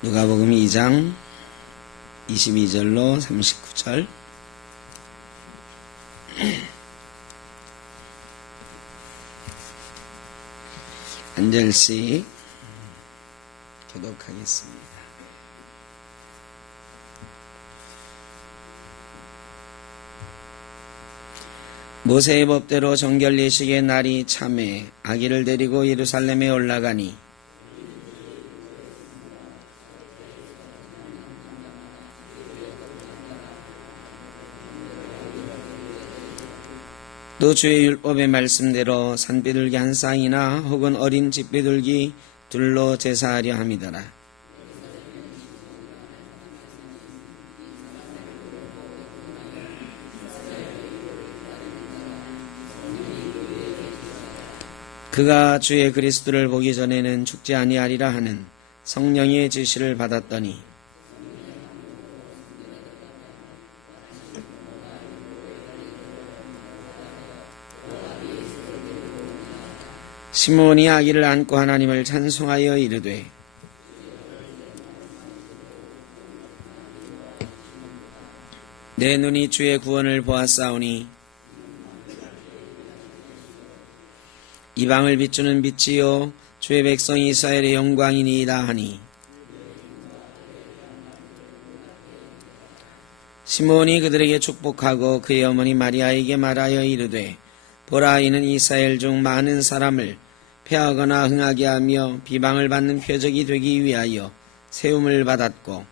누가복음 2장 22절로 39절. 한 절씩 교독하겠습니다. 모세의 법대로 정결 예식의 날이 참에 아기를 데리고 예루살렘에 올라가니 또 주의 율법의 말씀대로 산비둘기 한 쌍이나 혹은 어린 집비둘기 둘로 제사하려 함이더라. 그가 주의 그리스도를 보기 전에는 죽지 아니하리라 하는 성령의 지시를 받았더니 시몬이 아기를 안고 하나님을 찬송하여 이르되 내 눈이 주의 구원을 보았사오니 이방을 비추는 빛이요 주의 백성 이스라엘의 영광이니이다 하니 시몬이 그들에게 축복하고 그의 어머니 마리아에게 말하여 이르되 보라 이는 이스라엘 중 많은 사람을 패하거나 흥하게 하며 비방을 받는 표적이 되기 위하여 세움을 받았고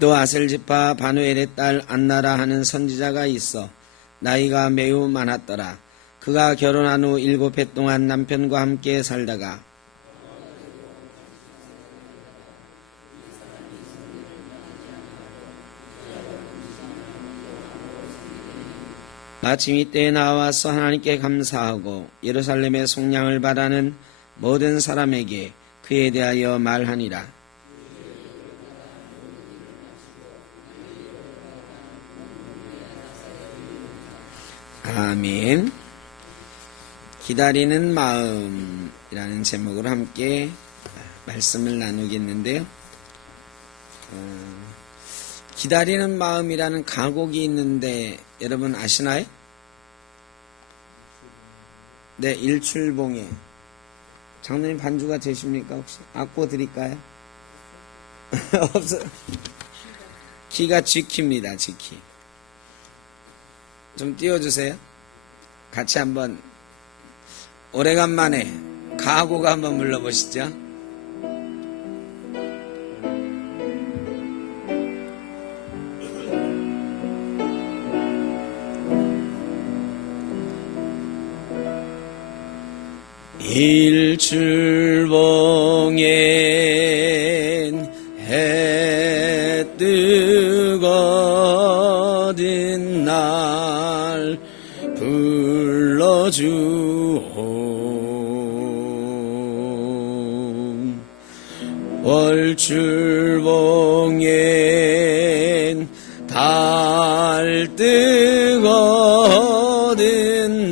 또 아셀지파 바누엘의 딸 안나라 하는 선지자가 있어 나이가 매우 많았더라. 그가 결혼한 후 7해 동안 남편과 함께 살다가 마침 이때에 나와서 하나님께 감사하고 예루살렘의 속량을 바라는 모든 사람에게 그에 대하여 말하니라. 아멘. 기다리는 마음이라는 제목으로 함께 말씀을 나누겠는데요. 기다리는 마음이라는 가곡이 있는데 여러분 아시나요? 네, 일출봉에 장로님 반주가 되십니까 혹시? 악보 드릴까요? 없어요. 키가 G키입니다. G키. 좀 띄워주세요. 같이 한번 오래간만에 가곡 한번 불러보시죠. 일출봉엔 해 뜨거든 날 불러주오 월출봉엔 달 뜨거든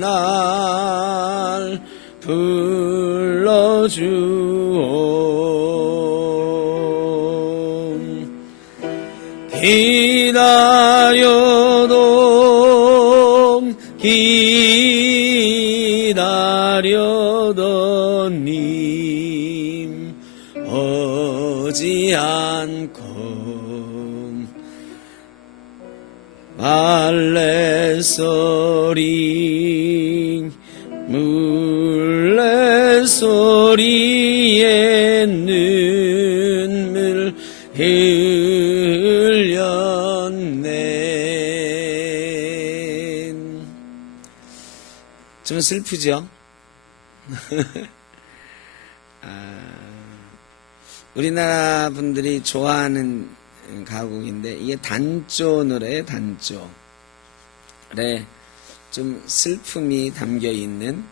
날 불러주오 기다려도 님 오지 않고 말레소리 물레소리에 눈물 흘렸네. 좀 슬프죠? 우리나라 분들이 좋아하는 가곡인데 이게 단조 노래예요. 단조. 그래, 좀 슬픔이 담겨있는.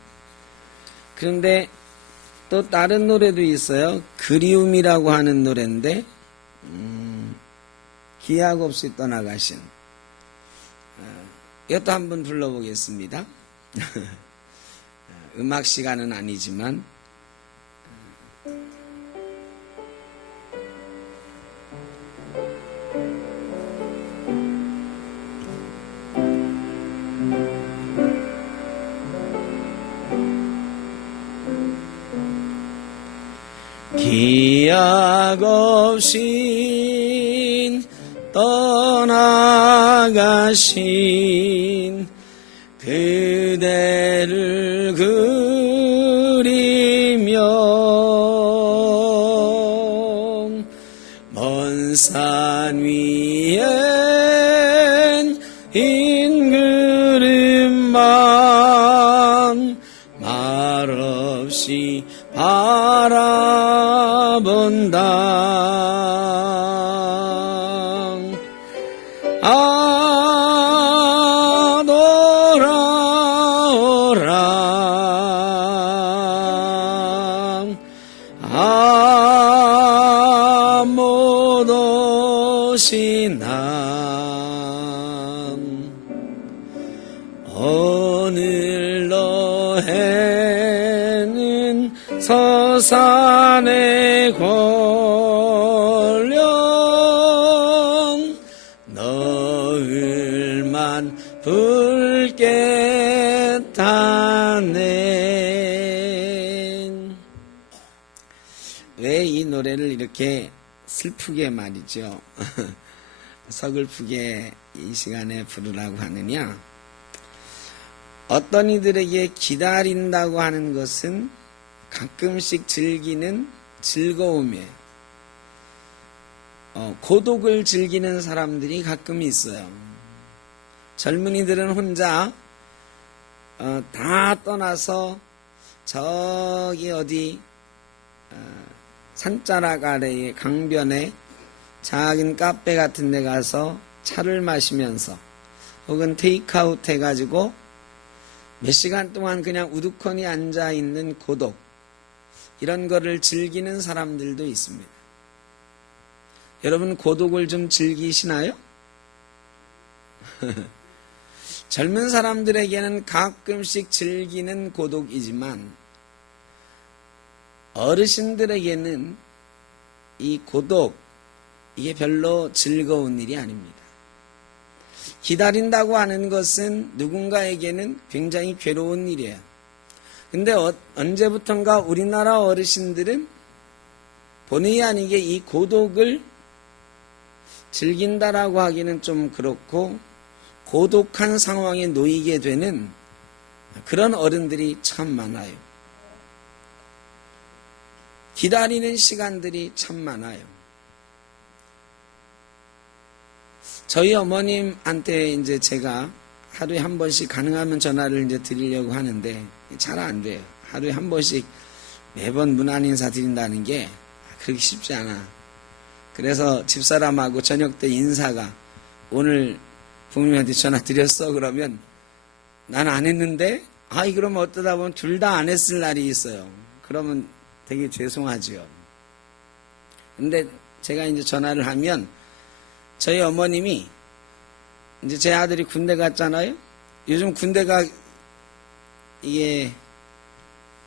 그런데 또 다른 노래도 있어요. 그리움이라고 하는 노래인데 기약 없이 떠나가신 이것도 한번 불러보겠습니다. 음악 시간은 아니지만 기약 없이 떠나가신 그대를 그리며 먼 산 위엔 인그릇만 말없이 바라본다. 못 오시나 오늘 너해는 서산에 걸려 너흘만 붉게 타네. 왜 이 노래를 이렇게 슬프게 말이죠. 서글프게 이 시간에 부르라고 하느냐. 어떤 이들에게 기다린다고 하는 것은 가끔씩 즐기는 즐거움이에요. 고독을 즐기는 사람들이 가끔 있어요. 젊은이들은 혼자 다 떠나서 저기 어디 산자락 아래의 강변에 작은 카페 같은 데 가서 차를 마시면서 혹은 테이크아웃 해가지고 몇 시간 동안 그냥 우두커니 앉아있는 고독, 이런 거를 즐기는 사람들도 있습니다. 여러분 고독을 좀 즐기시나요? 젊은 사람들에게는 가끔씩 즐기는 고독이지만 어르신들에게는 이 고독, 이게 별로 즐거운 일이 아닙니다. 기다린다고 하는 것은 누군가에게는 굉장히 괴로운 일이에요. 근데 언제부턴가 우리나라 어르신들은 본의 아니게 이 고독을 즐긴다라고 하기는 좀 그렇고 고독한 상황에 놓이게 되는 그런 어른들이 참 많아요. 기다리는 시간들이 참 많아요. 저희 어머님한테 이제 제가 하루에 한 번씩 가능하면 전화를 이제 드리려고 하는데 잘 안 돼요. 하루에 한 번씩 매번 문안 인사 드린다는 게 그렇게 쉽지 않아. 그래서 집사람하고 저녁 때 인사가 오늘 부모님한테 전화 드렸어? 그러면 난 안 했는데 그러면 어쩌다 보면 둘 다 안 했을 날이 있어요. 그러면 되게 죄송하지요. 근데 제가 이제 전화를 하면 저희 어머님이 이제 제 아들이 군대 갔잖아요. 요즘 군대가 이게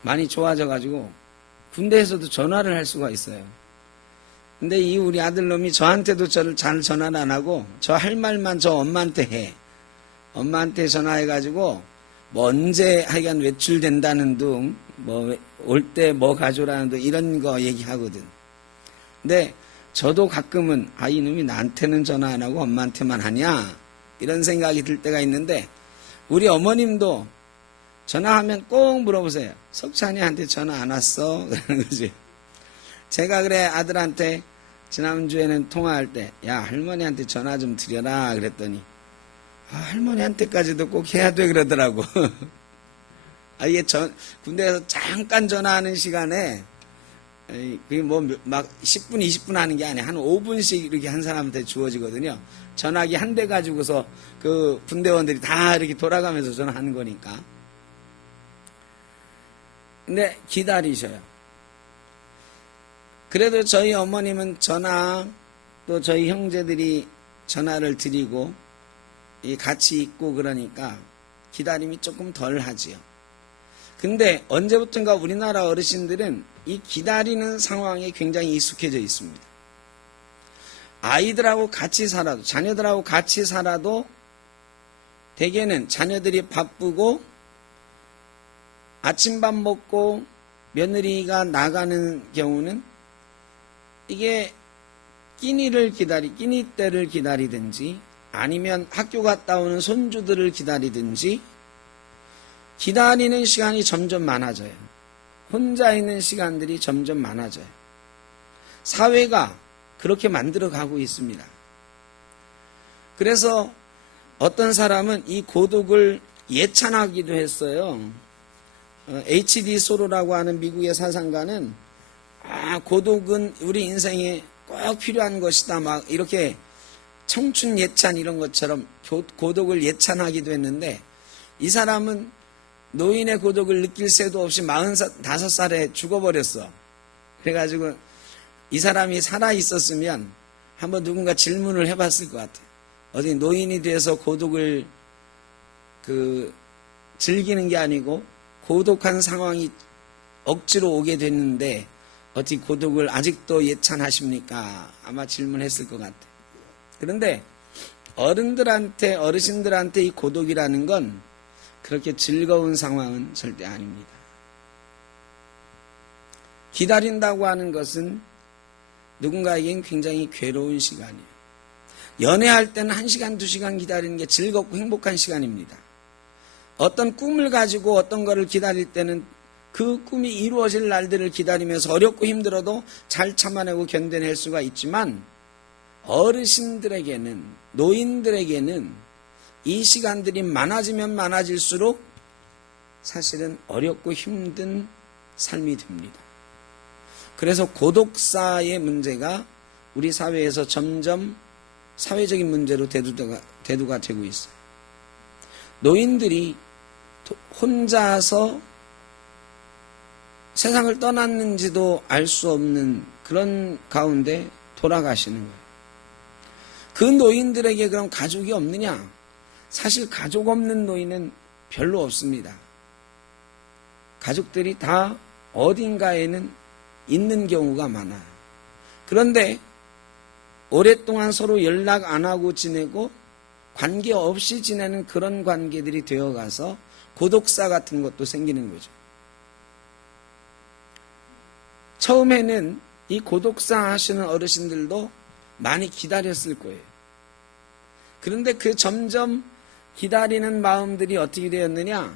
많이 좋아져가지고 군대에서도 전화를 할 수가 있어요. 근데 이 우리 아들놈이 저한테도 저를 잘 전화를 안 하고 저 할 말만 저 엄마한테 해. 엄마한테 전화해가지고 뭐 언제 하여간 외출된다는 둥, 뭐 올 때 뭐 가져라는 둥 이런 거 얘기하거든. 근데 저도 가끔은 이놈이 나한테는 전화 안 하고 엄마한테만 하냐 이런 생각이 들 때가 있는데 우리 어머님도 전화하면 꼭 물어보세요. 석찬이한테 전화 안 왔어? 그러는 거지. 제가 그래 아들한테 지난주에는 통화할 때 야 할머니한테 전화 좀 드려라 그랬더니 할머니한테까지도 꼭 해야 돼 그러더라고. 이게 군대에서 잠깐 전화하는 시간에 그게 뭐 막 10분 20분 하는 게 아니야. 한 5분씩 이렇게 한 사람한테 주어지거든요. 전화기 한 대 가지고서 그 군대원들이 다 이렇게 돌아가면서 전화하는 거니까. 근데 기다리셔요. 그래도 저희 어머님은 전화, 또 저희 형제들이 전화를 드리고 같이 있고 그러니까 기다림이 조금 덜 하지요. 근데 언제부턴가 우리나라 어르신들은 이 기다리는 상황에 굉장히 익숙해져 있습니다. 아이들하고 같이 살아도, 자녀들하고 같이 살아도 대개는 자녀들이 바쁘고 아침밥 먹고 며느리가 나가는 경우는 이게 끼니 때를 기다리든지 아니면 학교 갔다 오는 손주들을 기다리든지 기다리는 시간이 점점 많아져요. 혼자 있는 시간들이 점점 많아져요. 사회가 그렇게 만들어 가고 있습니다. 그래서 어떤 사람은 이 고독을 예찬하기도 했어요. H.D. 소로라고 하는 미국의 사상가는 고독은 우리 인생에 꼭 필요한 것이다. 막 이렇게 청춘 예찬 이런 것처럼 고독을 예찬하기도 했는데 이 사람은 노인의 고독을 느낄 새도 없이 45살에 죽어버렸어. 그래가지고 이 사람이 살아있었으면 한번 누군가 질문을 해봤을 것 같아요. 어디 노인이 돼서 고독을 즐기는 게 아니고 고독한 상황이 억지로 오게 됐는데 어떻게 고독을 아직도 예찬하십니까? 아마 질문했을 것 같아요. 그런데 어르신들한테 이 고독이라는 건 그렇게 즐거운 상황은 절대 아닙니다. 기다린다고 하는 것은 누군가에겐 굉장히 괴로운 시간이에요. 연애할 때는 1시간, 2시간 기다리는 게 즐겁고 행복한 시간입니다. 어떤 꿈을 가지고 어떤 거를 기다릴 때는 그 꿈이 이루어질 날들을 기다리면서 어렵고 힘들어도 잘 참아내고 견뎌낼 수가 있지만 어르신들에게는, 노인들에게는 이 시간들이 많아지면 많아질수록 사실은 어렵고 힘든 삶이 됩니다. 그래서 고독사의 문제가 우리 사회에서 점점 사회적인 문제로 대두가 되고 있어요. 노인들이 혼자서 세상을 떠났는지도 알 수 없는 그런 가운데 돌아가시는 거예요. 그 노인들에게 그럼 가족이 없느냐? 사실 가족 없는 노인은 별로 없습니다. 가족들이 다 어딘가에는 있는 경우가 많아요. 그런데 오랫동안 서로 연락 안 하고 지내고 관계없이 지내는 그런 관계들이 되어가서 고독사 같은 것도 생기는 거죠. 처음에는 이 고독사 하시는 어르신들도 많이 기다렸을 거예요. 그런데 그 점점 기다리는 마음들이 어떻게 되었느냐?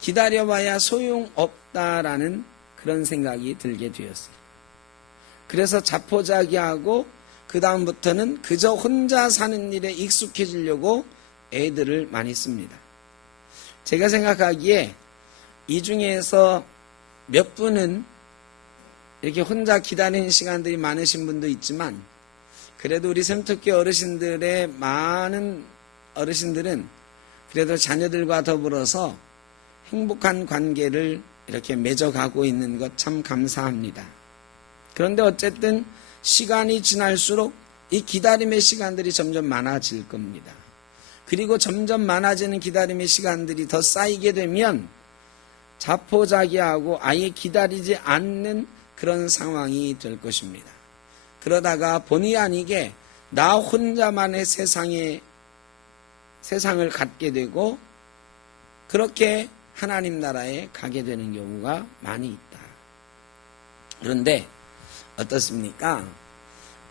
기다려봐야 소용없다라는 그런 생각이 들게 되었어요. 그래서 자포자기하고 그 다음부터는 그저 혼자 사는 일에 익숙해지려고 애들을 많이 씁니다. 제가 생각하기에 이 중에서 몇 분은 이렇게 혼자 기다리는 시간들이 많으신 분도 있지만 그래도 우리 semtok교회 어르신들의 많은 어르신들은 그래도 자녀들과 더불어서 행복한 관계를 이렇게 맺어가고 있는 것 참 감사합니다. 그런데 어쨌든 시간이 지날수록 이 기다림의 시간들이 점점 많아질 겁니다. 그리고 점점 많아지는 기다림의 시간들이 더 쌓이게 되면 자포자기하고 아예 기다리지 않는 그런 상황이 될 것입니다. 그러다가 본의 아니게 나 혼자만의 세상을 갖게 되고 그렇게 하나님 나라에 가게 되는 경우가 많이 있다. 그런데 어떻습니까?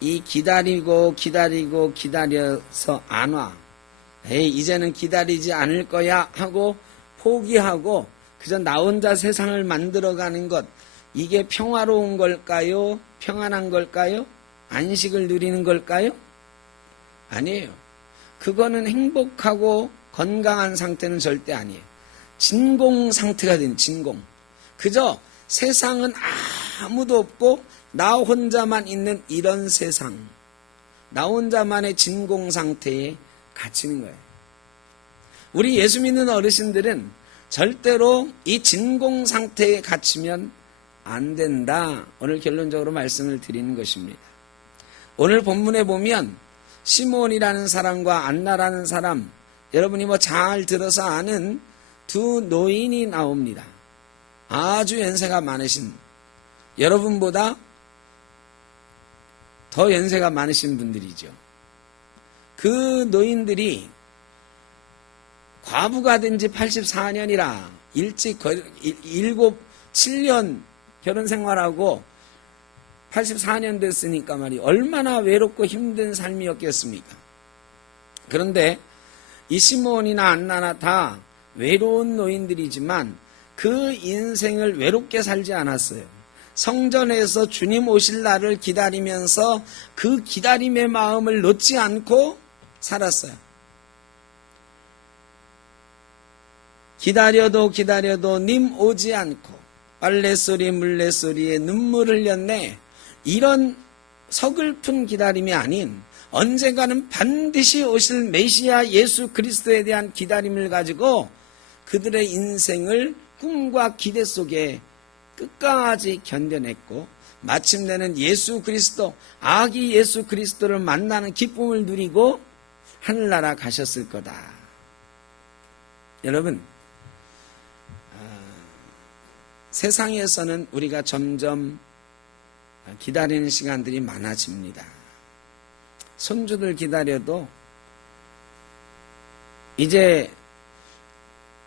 이 기다려서 안 와. 이제는 기다리지 않을 거야 하고 포기하고 그저 나 혼자 세상을 만들어가는 것, 이게 평화로운 걸까요? 평안한 걸까요? 안식을 누리는 걸까요? 아니에요. 그거는 행복하고 건강한 상태는 절대 아니에요. 진공 상태가 되는 진공. 그저 세상은 아무도 없고 나 혼자만 있는 이런 세상, 나 혼자만의 진공 상태에 갇히는 거예요. 우리 예수 믿는 어르신들은 절대로 이 진공 상태에 갇히면 안 된다. 오늘 결론적으로 말씀을 드리는 것입니다. 오늘 본문에 보면 시몬이라는 사람과 안나라는 사람 여러분이 뭐 잘 들어서 아는 두 노인이 나옵니다. 아주 연세가 많으신, 여러분보다 더 연세가 많으신 분들이죠. 그 노인들이 과부가 된 지 84년이라 일찍 7년 결혼 생활하고 84년 됐으니까 말이 얼마나 외롭고 힘든 삶이었겠습니까? 그런데 이 시므온이나 안나나 다 외로운 노인들이지만 그 인생을 외롭게 살지 않았어요. 성전에서 주님 오실 날을 기다리면서 그 기다림의 마음을 놓지 않고 살았어요. 기다려도 기다려도 님 오지 않고 빨래소리 물레소리에 눈물 흘렸네. 이런 서글픈 기다림이 아닌 언젠가는 반드시 오실 메시아 예수 그리스도에 대한 기다림을 가지고 그들의 인생을 꿈과 기대 속에 끝까지 견뎌냈고 마침내는 예수 그리스도, 아기 예수 그리스도를 만나는 기쁨을 누리고 하늘나라 가셨을 거다. 여러분, 세상에서는 우리가 점점 기다리는 시간들이 많아집니다. 손주들 기다려도 이제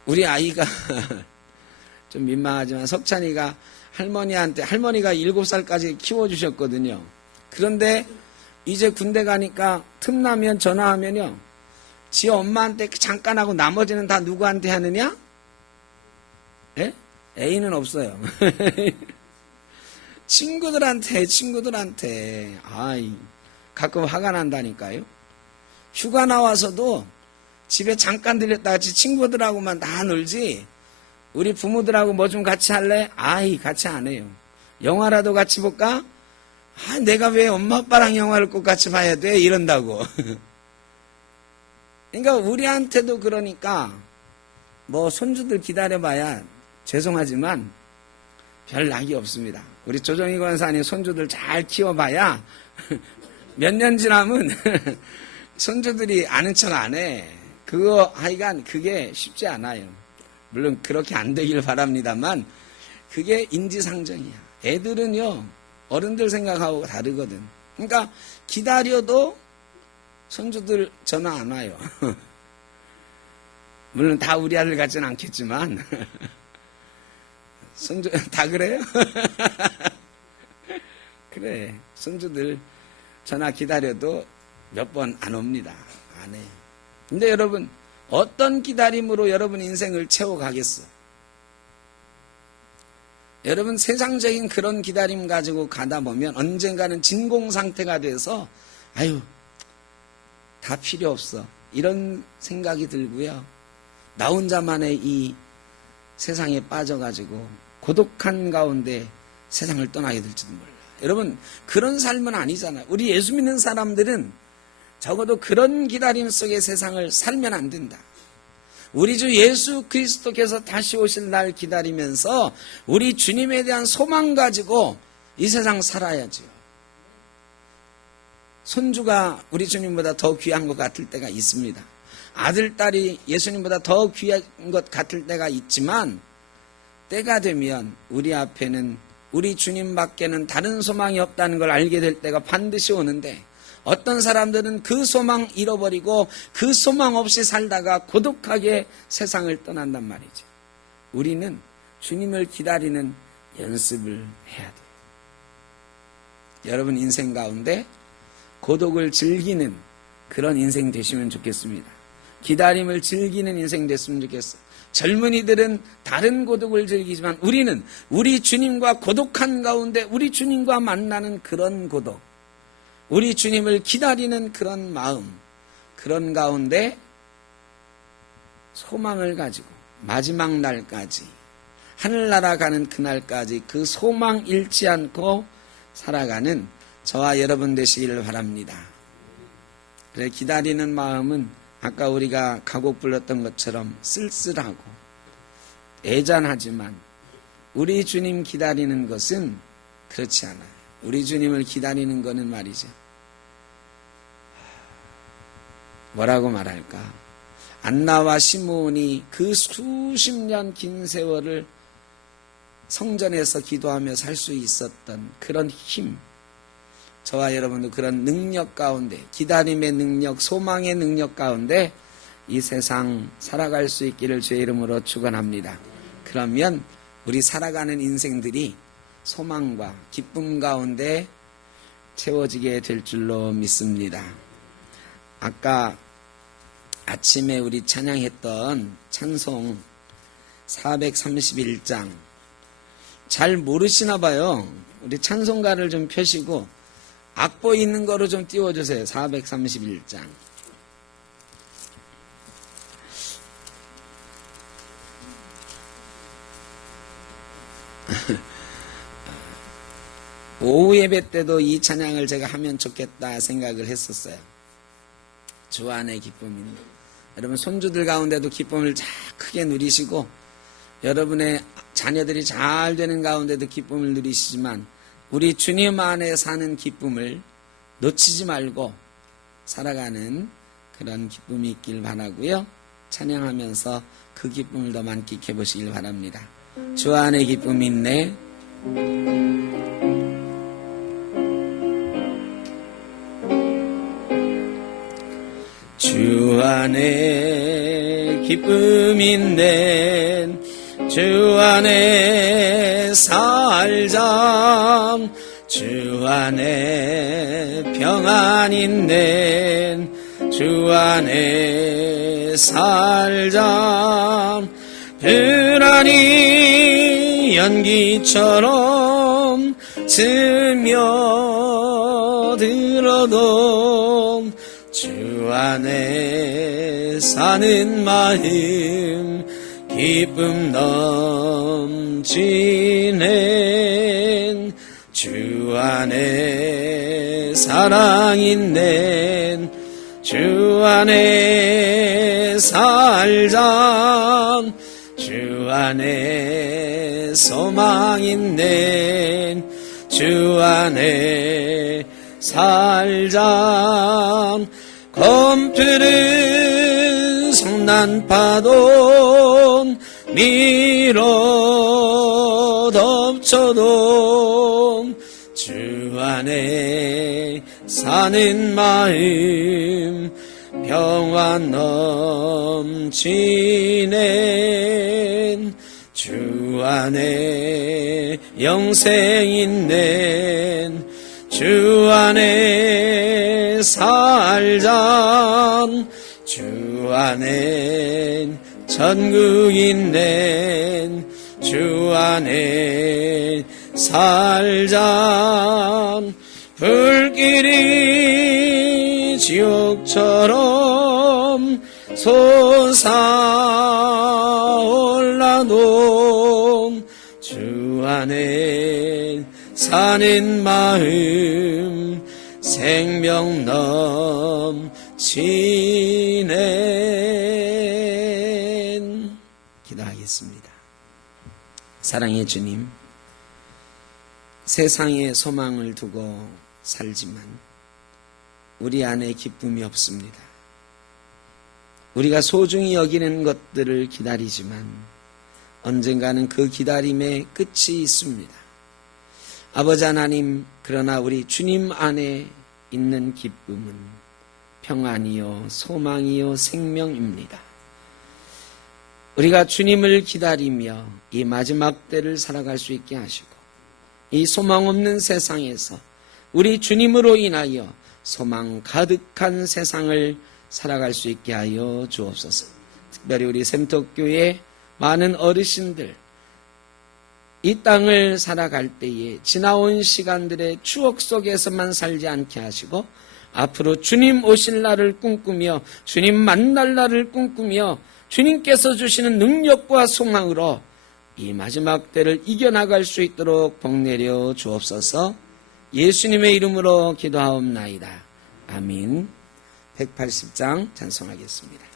우리 아이가 좀 민망하지만 석찬이가 할머니가 7살까지 키워주셨거든요. 그런데 이제 군대 가니까 틈나면 전화하면요, 지 엄마한테 잠깐 하고 나머지는 다 누구한테 하느냐? 예? 애인은 없어요. 친구들한테 가끔 화가 난다니까요. 휴가 나와서도 집에 잠깐 들렸다 같이 친구들하고만 다 놀지 우리 부모들하고 뭐 좀 같이 할래? 같이 안 해요. 영화라도 같이 볼까? 내가 왜 엄마 아빠랑 영화를 꼭 같이 봐야 돼? 이런다고. 그러니까 우리한테도 그러니까 뭐 손주들 기다려봐야 죄송하지만 별 낙이 없습니다. 우리 조정희 권사님 손주들 잘 키워봐야 몇 년 지나면 손주들이 아는 척 안 해. 하여간 그게 쉽지 않아요. 물론 그렇게 안 되길 바랍니다만 그게 인지상정이야. 애들은요, 어른들 생각하고 다르거든. 그러니까 기다려도 손주들 전화 안 와요. 물론 다 우리 아들 같지는 않겠지만 손주 다 그래요? 그래, 손주들 전화 기다려도 몇 번 안 옵니다. 안 해. 근데 여러분, 어떤 기다림으로 여러분 인생을 채워가겠어? 여러분, 세상적인 그런 기다림 가지고 가다 보면 언젠가는 진공 상태가 돼서 다 필요 없어, 이런 생각이 들고요, 나 혼자만의 이 세상에 빠져가지고 고독한 가운데 세상을 떠나게 될지도 몰라. 여러분, 그런 삶은 아니잖아요. 우리 예수 믿는 사람들은 적어도 그런 기다림 속의 세상을 살면 안 된다. 우리 주 예수 그리스도께서 다시 오실 날 기다리면서 우리 주님에 대한 소망 가지고 이 세상 살아야죠. 손주가 우리 주님보다 더 귀한 것 같을 때가 있습니다. 아들, 딸이 예수님보다 더 귀한 것 같을 때가 있지만 때가 되면 우리 앞에는 우리 주님밖에는 다른 소망이 없다는 걸 알게 될 때가 반드시 오는데, 어떤 사람들은 그 소망 잃어버리고 그 소망 없이 살다가 고독하게 세상을 떠난단 말이죠. 우리는 주님을 기다리는 연습을 해야 돼요. 여러분 인생 가운데 고독을 즐기는 그런 인생 되시면 좋겠습니다. 기다림을 즐기는 인생 됐으면 좋겠어요. 젊은이들은 다른 고독을 즐기지만 우리는 우리 주님과 고독한 가운데 우리 주님과 만나는 그런 고독, 우리 주님을 기다리는 그런 마음, 그런 가운데 소망을 가지고 마지막 날까지, 하늘나라 가는 그날까지 그 소망 잃지 않고 살아가는 저와 여러분 되시기를 바랍니다. 그래, 기다리는 마음은 아까 우리가 가곡 불렀던 것처럼 쓸쓸하고 애잔하지만 우리 주님 기다리는 것은 그렇지 않아요. 우리 주님을 기다리는 것은 말이죠, 뭐라고 말할까, 안나와 시므온이 그 수십 년 긴 세월을 성전에서 기도하며 살 수 있었던 그런 힘, 저와 여러분도 그런 능력 가운데, 기다림의 능력, 소망의 능력 가운데 이 세상 살아갈 수 있기를 주의 이름으로 축원합니다. 그러면 우리 살아가는 인생들이 소망과 기쁨 가운데 채워지게 될 줄로 믿습니다. 아까 아침에 우리 찬양했던 찬송 431장 잘 모르시나 봐요. 우리 찬송가를 좀 펴시고 악보 있는 거로 좀 띄워주세요. 431장. 오후 예배 때도 이 찬양을 제가 하면 좋겠다 생각을 했었어요. 주 안의 기쁨입니다. 여러분 손주들 가운데도 기쁨을 잘 크게 누리시고 여러분의 자녀들이 잘 되는 가운데도 기쁨을 누리시지만 우리 주님 안에 사는 기쁨을 놓치지 말고 살아가는 그런 기쁨이 있길 바라고요. 찬양하면서 그 기쁨을 더 만끽해 보시길 바랍니다. 주 안에 기쁨이 있네. 주 안에 기쁨이 있네. 주 안에 살자. 주 안에 평안 있네. 주 안에 살자. 불안이 연기처럼 스며들어도 주 안에 사는 마음 기쁨 넘치네. 주 안에 사랑 있네. 주 안에 살자. 주 안에 소망 있네. 주 안에 살자. 검투는 성난파도 밀어 덮쳐도 주 안에 사는 마음 평안 넘치네. 주 안에 영생 있네. 주 안에 살자. 주 안에 천국 있네. 주 안에 살자. 불길이 지옥처럼 솟아올라도 주 안에 사는 마음 생명 넘치네. 기도하겠습니다. 사랑의 주님, 세상에 소망을 두고 살지만 우리 안에 기쁨이 없습니다. 우리가 소중히 여기는 것들을 기다리지만 언젠가는 그 기다림의 끝이 있습니다. 아버지 하나님, 그러나 우리 주님 안에 있는 기쁨은 평안이요 소망이요 생명입니다. 우리가 주님을 기다리며 이 마지막 때를 살아갈 수 있게 하시고 이 소망 없는 세상에서 우리 주님으로 인하여 소망 가득한 세상을 살아갈 수 있게 하여 주옵소서. 특별히 우리 샘톡교회 많은 어르신들, 이 땅을 살아갈 때에 지나온 시간들의 추억 속에서만 살지 않게 하시고 앞으로 주님 오실 날을 꿈꾸며 주님 만날 날을 꿈꾸며 주님께서 주시는 능력과 소망으로 이 마지막 때를 이겨나갈 수 있도록 복내려 주옵소서. 예수님의 이름으로 기도하옵나이다. 아멘. 180장 찬송하겠습니다.